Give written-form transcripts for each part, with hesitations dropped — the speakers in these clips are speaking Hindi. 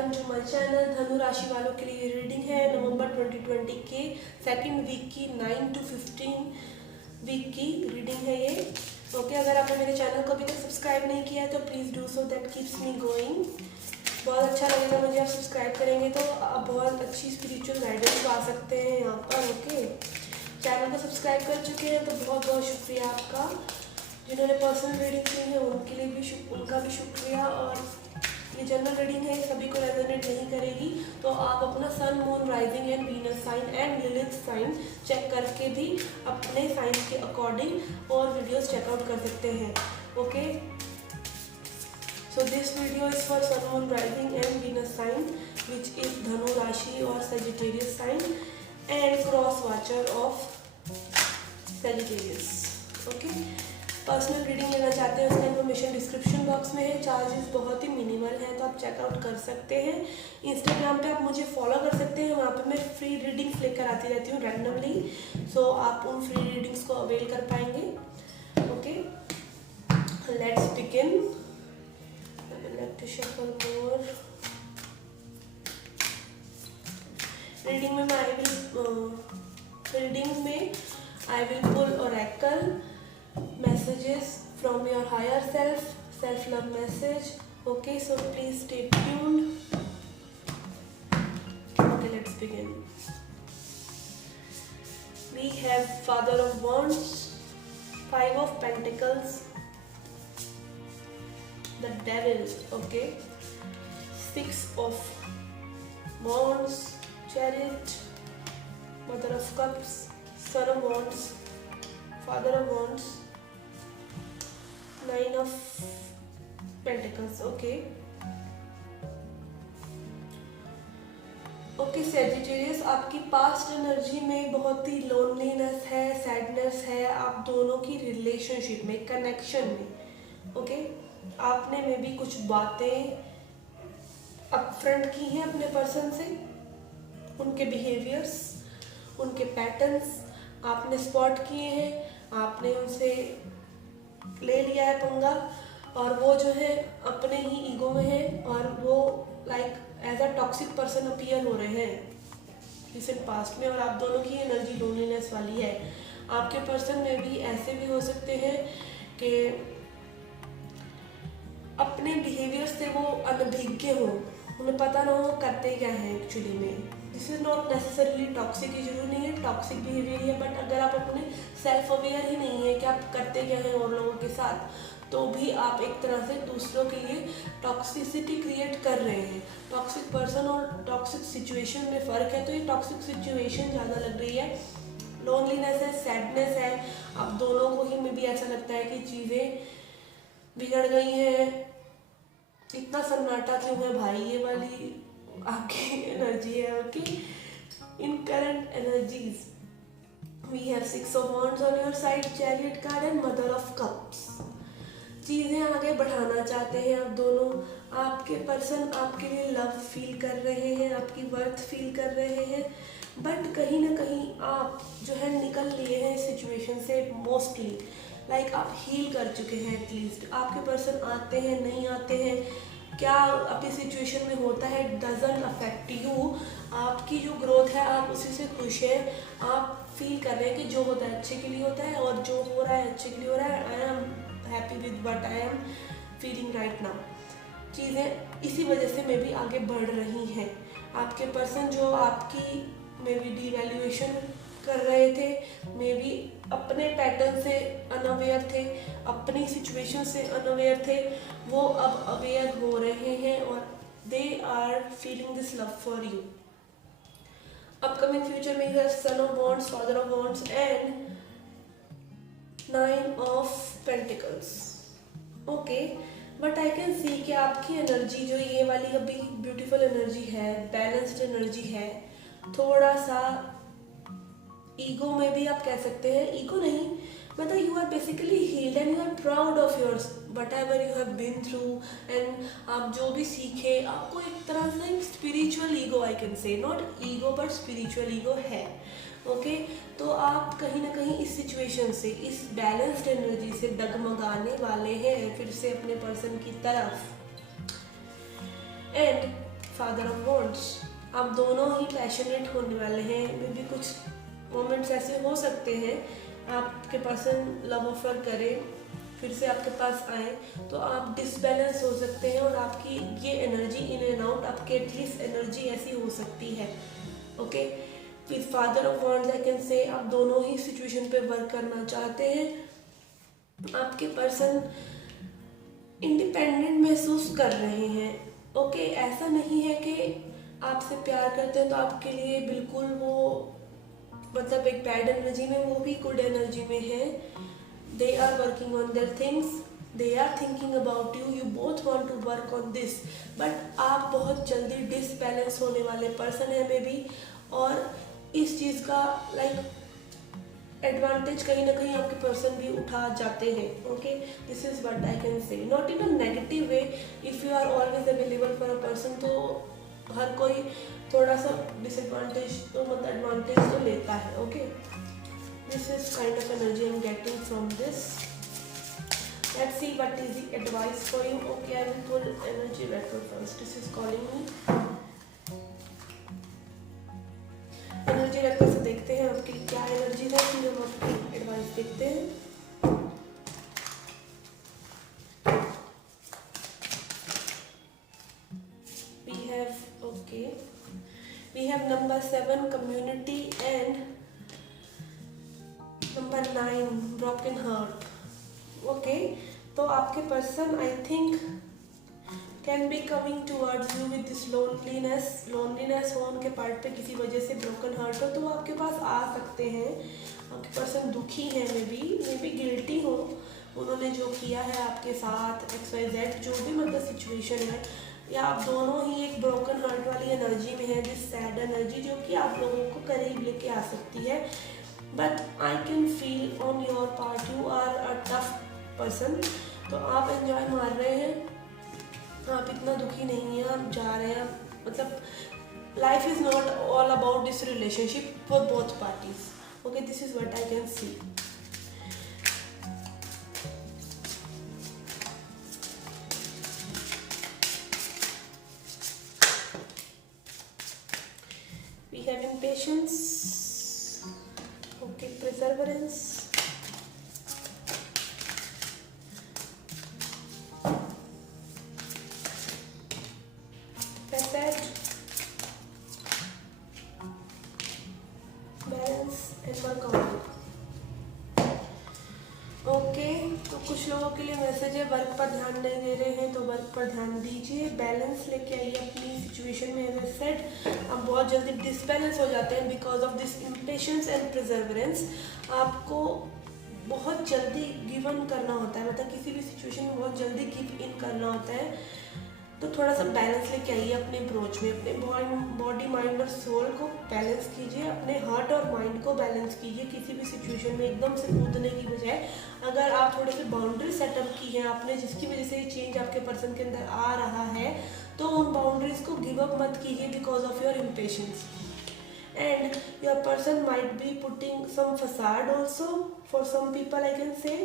Welcome to my channel. धनु राशि वालों के लिए रीडिंग है नवंबर 2020 के सेकंड वीक की 9 to 15 वीक की रीडिंग है ये। ओके, अगर आपने मेरे चैनल को अभी तक सब्सक्राइब नहीं किया है तो please do so, that keeps me going. बहुत अच्छा लगेगा मुझे आप सब्सक्राइब करेंगे तो आप बहुत अच्छी स्पिरिचुअल गाइडेंस पा सकते हैं यहाँ पर। ओके, चैनल को सब्सक्राइब कर चुके हैं तो बहुत बहुत शुक्रिया आपका। जिन्होंने पर्सनल रीडिंग की है उनके लिए भी उनका भी शुक्रिया। और ये जनरल रीडिंग है, सभी को रेजोनेट नहीं करेगी, तो आप अपना sun, moon, rising and Venus sign and Lilith sign check करके भी अपने साइन के अकॉर्डिंग और वीडियोस चेकआउट कर सकते हैं। Okay, so this video is for sun, moon, rising and Venus sign which is धनु राशि और Sagittarius sign and cross watcher of Sagittarius. Okay, personal reading लेना चाहते हैं उसका इन्फॉर्मेशन डिस्क्रिप्शन बॉक्स में है। चार्जेस बहुत ही मिनिमल हैं तो आप चेकआउट कर सकते हैं। इंस्टाग्राम पे आप मुझे फॉलो कर सकते हैं, वहाँ पे मैं फ्री रीडिंग्स लेकर आती रहती हूँ रैंडमली, सो आप उन फ्री रीडिंग्स को अवेल कर पाएंगे। Okay, let's begin. I would like to shuffle more. Reading में I will pull oracle messages from your higher self-love message. Okay, so please stay tuned. Okay, let's begin. We have Father of Wands, Five of Pentacles, the Devil. Okay, Six of Wands, Chariot, Mother of Cups, Son of Wands, Father of Wands, Nine of Pentacles. Okay, Sagittarius, आपकी पास्ट एनर्जी में बहुत ही लोनलीनेस है, सैडनेस है आप दोनों की रिलेशनशिप में, कनेक्शन में। ओके, आपने में भी कुछ बातें अपफ्रंट की हैं अपने पर्सन से, उनके बिहेवियर्स, उनके पैटर्न्स आपने स्पॉट किए हैं, आपने उनसे ले लिया है पंगा, और वो जो है अपने ही ईगो में है और वो like as a toxic person appear हो रहे हैं रिसेंट पास्ट में, और आप दोनों की एनर्जी लोनलीनेस वाली है। आपके पर्सन में भी ऐसे भी हो सकते हैं कि अपने बिहेवियर से वो अनभिज्ञ हो, उन्हें पता ना हो करते क्या है एक्चुअली में। This is not necessarily toxic की जरूरी नहीं है, टॉक्सिक बिहेवियर है, बट अगर आप अपने सेल्फ अवेयर ही नहीं है कि आप करते क्या हैं और लोगों के साथ, तो भी आप एक तरह से दूसरों के लिए टॉक्सिसिटी क्रिएट कर रहे हैं। टॉक्सिक पर्सन और टॉक्सिक सिचुएशन में फ़र्क है, तो ये टॉक्सिक सिचुएशन ज़्यादा लग रही है, लोनलीनेस है, सैडनेस है, आप दोनों को ही में भी ऐसा लगता है कि चीज़ें बिगड़ गई हैं, इतना सन्नाटा क्यों है भाई, ये वाली आपकी एनर्जी है। Okay, in current energies we have six of wands on your side, chariot card and mother of cups. चीज़ें आगे बढ़ाना चाहते हैं आप दोनों, आपके पर्सन आपके लिए लव फील कर रहे हैं, आपकी वर्थ फील कर रहे हैं, बट कहीं ना कहीं आप जो है निकल लिए हैं इस सिचुएशन से मोस्टली, लाइक आप हील कर चुके हैं एटलीस्ट। आपके पर्सन आते हैं नहीं आते हैं, क्या आपकी सिचुएशन में होता है, डजंट अफेक्ट यू। आपकी जो ग्रोथ है आप उसी से खुश हैं, आप फील कर रहे हैं कि जो होता है अच्छे के लिए होता है और जो हो रहा है अच्छे के लिए हो रहा है। I am happy with what I am feeling right now. चीज़ें इसी वजह से मे भी आगे बढ़ रही हैं। आपके पर्सन जो आपकी मे बी डीवैल्यूएशन कर रहे थे, मे बी अपने पैटर्न से अनअवेयर थे, अपनी सिचुएशन से अनअवेयर थे, वो अब अवेयर हो रहे हैं और they are feeling this love for you. Upcoming future में है sun of wands, father of wands and nine of pentacles. Okay, but I can see कि आपकी एनर्जी जो ये वाली अभी ब्यूटीफुल एनर्जी है, बैलेंस्ड एनर्जी है, थोड़ा सा ईगो में भी आप कह सकते हैं, ईगो नहीं मतलब you are basically healed and you are proud of yours whatever you have been through, एंड आप जो भी सीखे, आपको एक तरह से spiritual ego, I can say not ego but spiritual ego है। ओके, तो आप कहीं ना कहीं इस सिचुएशन से, इस बैलेंस्ड एनर्जी से डगमगाने वाले हैं फिर से अपने पर्सन की तरफ। And father of wands. आप दोनों ही पैशनेट होने वाले हैं। मे भी कुछ मोमेंट्स ऐसे हो सकते हैं आपके पर्सन लव ऑफर करें, फिर से आपके पास आए तो आप डिसबैलेंस हो सकते हैं और आपकी ये एनर्जी इन एंड आउट, आपके एटलीस्ट एनर्जी ऐसी हो सकती है। Okay, with father of wands I can से आप दोनों ही सिचुएशन पे वर्क करना चाहते हैं। आपके पर्सन इंडिपेंडेंट महसूस कर रहे हैं। ओके, ऐसा नहीं है कि आपसे प्यार करते हैं तो आपके लिए बिल्कुल वो मतलब एक बैड एनर्जी में, वो भी गुड एनर्जी में है। They are working on their things, they are thinking about you, you both want to work on this, but आप बहुत जल्दी डिसबैलेंस होने वाले पर्सन है मे बी, और इस चीज़ का एडवांटेज कहीं ना कहीं आपके पर्सन भी उठा जाते हैं। Okay, this is what I can say, not in a negative way. If you are always available for a person तो हर कोई थोड़ा सा डिसएडवांटेज तो मतलब एडवांटेज तो लेता है। Okay, this is kind of energy I am getting from this. Let's see what is the advice for you. Okay, I will pull energy refer first. This is calling me. Energy refer से देखते हैं आपकी क्या एनर्जी है, फिर हम आपकी एडवाइस देखते हैं। We have number 7 community and number 9 broken heart. Okay, तो आपके person I think can be coming towards you with this loneliness हो उनके पार्ट पे, किसी वजह से ब्रोकन हार्ट हो तो वो आपके पास आ सकते हैं। आपके पर्सन दुखी है, मे बी गिल्टी हो, उन्होंने जो किया है आपके साथ XYZ जो भी मतलब सिचुएशन है, या आप दोनों ही एक ब्रोकन हार्ट वाली एनर्जी में है, दिस सैड एनर्जी जो कि आप लोगों को करीब लेके आ सकती है। But I can feel on your part you are a tough person. तो आप एंजॉय मार रहे हैं, आप इतना दुखी नहीं है, आप जा रहे हैं, मतलब life is not all about this relationship for both parties. Okay, this is what I can C. We have impatience, okay, perseverance, passage, balance and work on it. Okay, तो कुछ लोगों के लिए मैसेज है वर्क पर ध्यान नहीं दे रहे हैं तो वर्क पर ध्यान दीजिए, बैलेंस लेके आइए अपनी सिचुएशन में। एज आई सेड, आप बहुत जल्दी डिसबैलेंस हो जाते हैं because of this impatience and perseverance. आपको बहुत जल्दी गिव अन करना होता है, मतलब किसी भी सिचुएशन में बहुत जल्दी गिव इन करना होता है। तो थोड़ा सा बैलेंस लेके आइए अपने अप्रोच में, अपने बॉडी माइंड और सोल को बैलेंस कीजिए, अपने हार्ट और माइंड को बैलेंस कीजिए। किसी भी सिचुएशन में एकदम से कूदने की बजाय अगर आप थोड़े से बाउंड्री सेटअप की है आपने, जिसकी वजह से ये चेंज आपके पर्सन के अंदर आ रहा है, तो उन बाउंड्रीज को गिव अप मत कीजिए because of your impatience. And your person might be putting some facade also for some people I can say,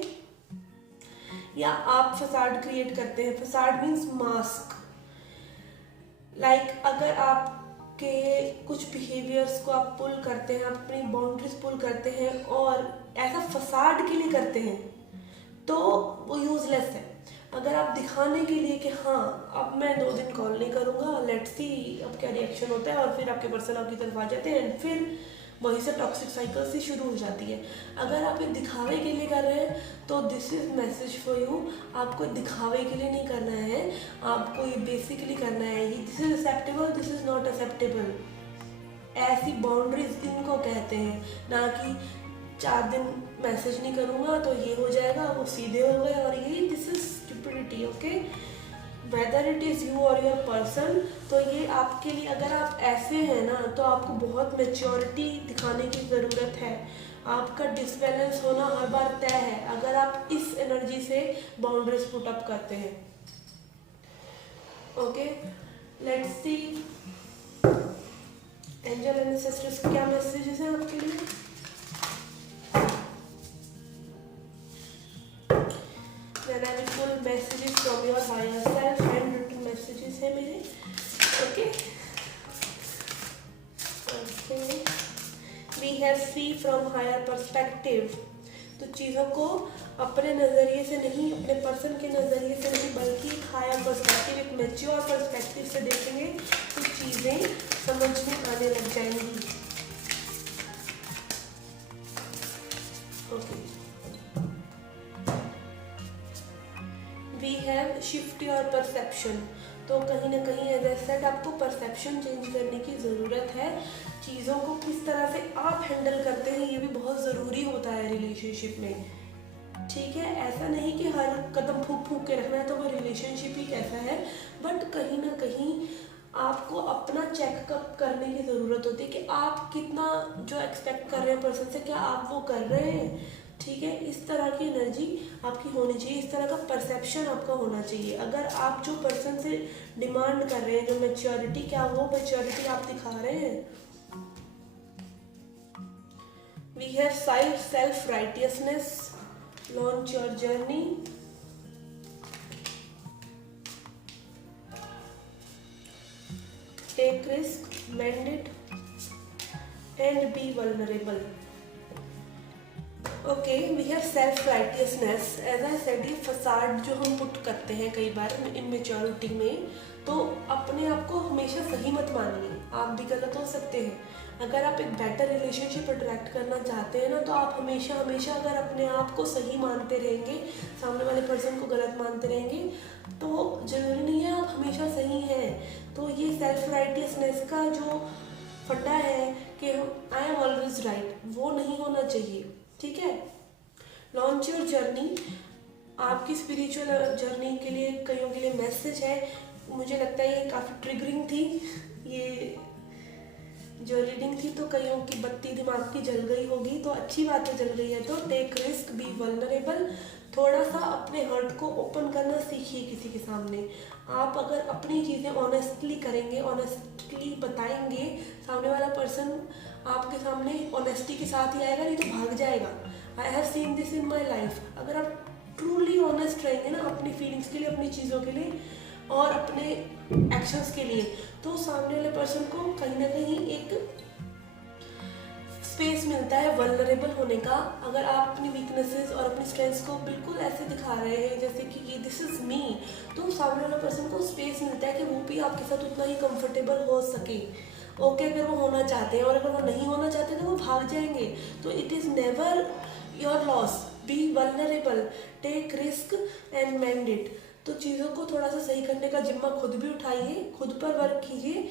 या आप फसाड क्रिएट करते हैं। Facade means mask. लाइक अगर आपके कुछ बिहेवियर्स को आप पुल करते हैं, आप अपनी बाउंड्रीज पुल करते हैं और ऐसा फसाड के लिए करते हैं तो वो यूजलेस है। अगर आप दिखाने के लिए कि हाँ अब मैं 2 दिन कॉल नहीं करूँगा, लेट्स सी अब क्या रिएक्शन होता है, और फिर आपके पर्सन आपकी तरफ आ जाते हैं, फिर वहीं से टॉक्सिक साइकिल से शुरू हो जाती है। अगर आप ये दिखावे के लिए कर रहे हैं तो this is message for you. आपको दिखावे के लिए नहीं करना है, आपको ये बेसिकली करना है। ये this is acceptable, this is not acceptable. ऐसी बाउंड्रीज इनको कहते हैं, ना कि 4 दिन मैसेज नहीं करूँगा तो ये हो जाएगा, वो सीधे हो गए, और ये this is stupidity. Okay, whether it is you और योर पर्सन, तो ये आपके लिए, अगर आप ऐसे हैं ना तो आपको बहुत मैच्योरिटी दिखाने की ज़रूरत है। आपका डिसबैलेंस होना हर बार तय है अगर आप इस एनर्जी से बाउंड्रीज पुट अप करते हैं। Okay, let's see angel and sisters क्या मैसेजेस हैं आपके लिए। Then I will pull messages from your higher self, and written messages है मेरे। Okay okay. We have see from higher perspective, तो चीज़ों को अपने नज़रिए से नहीं, अपने पर्सन के नज़रिए से नहीं, बल्कि एक हायर पर्सपेक्टिव, एक मैच्योर पर्सपेक्टिव से देखेंगे तो चीज़ें समझ में आने लग जाएंगी। Okay. We have shift your perception, तो कहीं ना कहीं एज आई सेड आपको परसेप्शन चेंज करने की ज़रूरत है। चीज़ों को किस तरह से आप हैंडल करते हैं ये भी बहुत ज़रूरी होता है रिलेशनशिप में, ठीक है। ऐसा नहीं कि हर कदम फूक फूक के रखना है तो वो रिलेशनशिप ही कैसा है, बट कहीं ना कहीं आपको अपना चेकअप करने की ज़रूरत होती है कि आप कितना जो एक्सपेक्ट कर रहे हैं पर्सन से, क्या आप वो कर रहे हैं, ठीक है। इस तरह की एनर्जी आपकी होनी चाहिए, इस तरह का परसेप्शन आपका होना चाहिए। अगर आप जो पर्सन से डिमांड कर रहे हैं जो मैच्योरिटी, क्या वो मैच्योरिटी आप दिखा रहे हैं। We have self righteousness, launch your journey, take risk, mend it and be vulnerable. Okay, we have self righteousness. As I said, ये फसाड जो हम पुट करते हैं कई बार इमेच्योरिटी में, तो अपने आप को हमेशा सही मत मानिए, आप भी गलत हो सकते हैं। अगर आप एक बेटर रिलेशनशिप अट्रैक्ट करना चाहते हैं ना, तो आप हमेशा हमेशा अगर अपने आप को सही मानते रहेंगे, सामने वाले पर्सन को गलत मानते रहेंगे, तो जरूरी नहीं है आप हमेशा सही हैं। तो ये सेल्फ राइटियसनेस का जो फंडा है कि आई एम ऑलवेज राइट, वो नहीं होना चाहिए, ठीक है। लॉन्च योर जर्नी, आपकी स्पिरिचुअल जर्नी के लिए कईयों के लिए मैसेज है। मुझे लगता है ये काफ़ी ट्रिगरिंग थी, ये जो रीडिंग थी, तो कईयों की बत्ती दिमाग की जल गई होगी, तो अच्छी बात है जल गई है तो। टेक रिस्क, बी वल्नरेबल, थोड़ा सा अपने हर्ट को ओपन करना सीखिए किसी के सामने। आप अगर अपनी चीज़ें ऑनेस्टली करेंगे, ऑनेस्टली बताएंगे, सामने वाला पर्सन आपके सामने ऑनेस्टी के साथ ही आएगा, नहीं तो भाग जाएगा। I have seen this in my life. अगर आप ट्रूली ऑनेस्ट रहेंगे ना अपनी फीलिंग्स के लिए, अपनी चीज़ों के लिए और अपने एक्शंस के लिए, तो सामने वाले पर्सन को कहीं ना कहीं एक स्पेस मिलता है वल्नरेबल होने का। अगर आप अपनी वीकनेसेस और अपनी स्ट्रेंथ्स को बिल्कुल ऐसे दिखा रहे हैं जैसे कि ये दिस इज मी, तो सामने वाले पर्सन को स्पेस मिलता है कि वो भी आपके साथ उतना ही कंफर्टेबल हो सके। ओके, अगर वो होना चाहते हैं, और अगर वो नहीं होना चाहते तो वो भाग जाएंगे। तो it is never your loss, be vulnerable, take risk and mend it. तो चीज़ों को थोड़ा सा सही करने का जिम्मा खुद भी उठाइए, खुद पर वर्क कीजिए,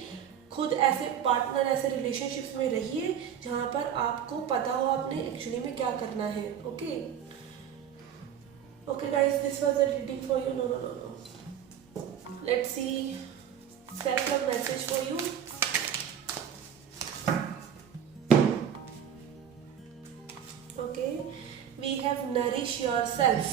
खुद ऐसे पार्टनर, ऐसे रिलेशनशिप्स में रहिए जहाँ पर आपको पता हो आपने एक्चुअली में क्या करना है। Okay okay guys, this was the reading for you. No let's see self love message for you. Okay, we have nourish your self,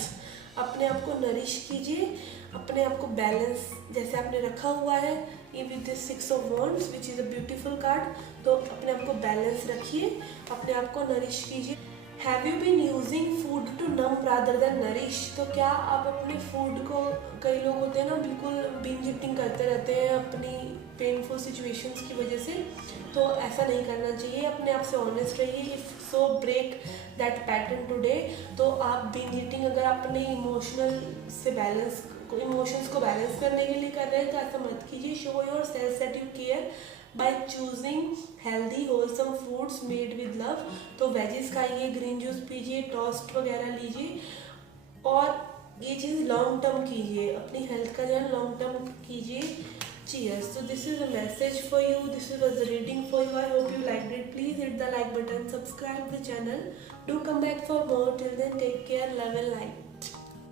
अपने आप को नरिश कीजिए, अपने आप को बैलेंस जैसे आपने रखा हुआ है ये with this 6 of wands which is a beautiful card, तो अपने आप को बैलेंस रखिए, अपने आप को नरिश कीजिए। Have you been using food to numb rather than nourish, तो क्या आप अपने फूड को, कई लोग होते हैं ना बिल्कुल बिंज ईटिंग करते रहते हैं अपनी पेनफुल सिचुएशंस की वजह से, तो ऐसा नहीं करना चाहिए। अपने आप से ऑनेस्ट रहिए। If so break that pattern today, तो आप बिंज ईटिंग अगर अपने इमोशनल से बैलेंस, इमोशंस को बैलेंस करने के लिए कर रहे हैं तो ऐसा मत कीजिए। Show your self that you care by choosing healthy wholesome foods made with love, तो वेजिस खाइए, ग्रीन जूस पीजिए, टोस्ट वगैरह लीजिए, और ये चीज़ लॉन्ग टर्म कीजिए, अपनी हेल्थ का जो है लॉन्ग टर्म कीजिए। Cheers. So this is a message for you. This was a reading for you. I hope you liked it. Please hit the like button, subscribe the channel. Do come back for more. Till then, take care, love and light.